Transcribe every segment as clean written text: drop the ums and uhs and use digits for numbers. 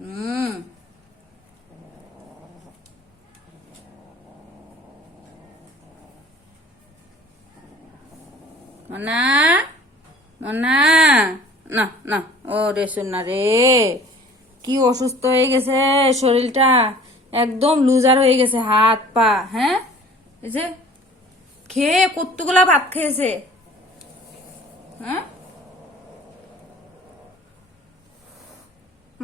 হুম। মনা, মনা, না না, ও রে সোনা রে, কি অসুস্থ হয়ে গেছে শরীরটা, একদম লুজার হয়ে গেছে হাত পা। হ্যাঁ, এই যে খেয়ে কতগুলা ভাত খেয়েছে। হ্যাঁ,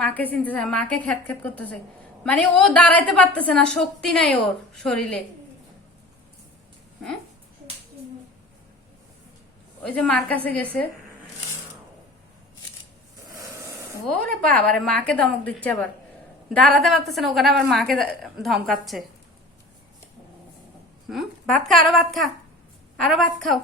মাকে চিনতে চায়, মাকে খ্যাত খ্যাত করতেছে, মানে ও দাঁড়াইতে পারতেছে না, শক্তি নাই ওর শরীরে। হ্যাঁ, ওই যে মার কাছে গেছে। ওরে বাবারে, মাকে ধমক দিচ্ছে আবার, দাঁড়াতে পারতেছে না ওখানে, আবার মাকে ধমকাচ্ছে। হুম, ভাত খা, আরো ভাত খা, আরো ভাত খাও।